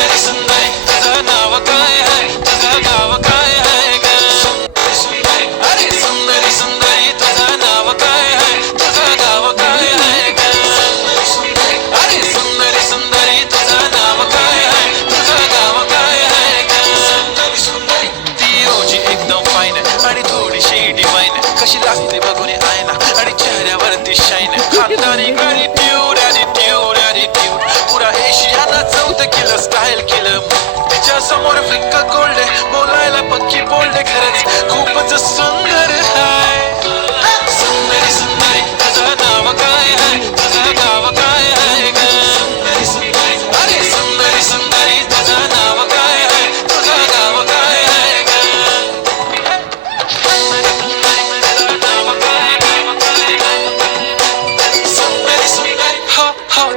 सुंदरी सुंदरी तुझं नाव काय आहे, तुझं गाव काय आहे ग? सुंदरी अरे सुंदरी सुंदरी तुझं नाव काय आहे, तुझं गाव काय आहे ग? सुंदरी अरे सुंदरी सुंदरी तुझं नाव काय आहे, तुझं गाव काय आहे ग? सुंदरी सुंदरी ती रोजी एकदम फाईन आणि थोडीशी डिवाईन, कशी लागते बघून आयना आणि चेहऱ्यावरती शाईन. खानदानी ॲटिट्यूड ॲटिट्यूड ॲटिट्यूड पुरा एशियाला चौथ केलं स्टाईल केलं. तिच्या समोर फिक्क गोल्डे बोलायला पक्की बोलले, खरंच खूपच सुंदर आहे. सुंदरी सुंदरी तुझं नाव काय आहे, तुझं गाव काय आहे ग? सुंदरी सुंदरी अरे सुंदरी सुंदरी तुझं नाव काय आहे, तुझं गाव काय आहे ग?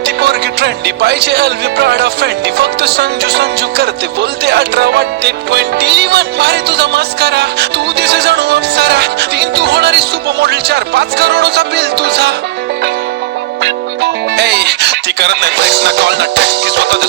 ती पोरगी ट्रेंडी पाहिजे एलवी प्राडा फेंडी, फक्त संजू संजू करते बोलते 18 वाटते 21. भारी तुझा मस्करा तू दिसे जणू अप्सरा, 3 तू होणारी सुपर मॉडेल 4-5 करोडचा बिल तुझा. ती करत नाही फ्लेक्स ना कॉल ना टेक्स्ट, ती स्वतः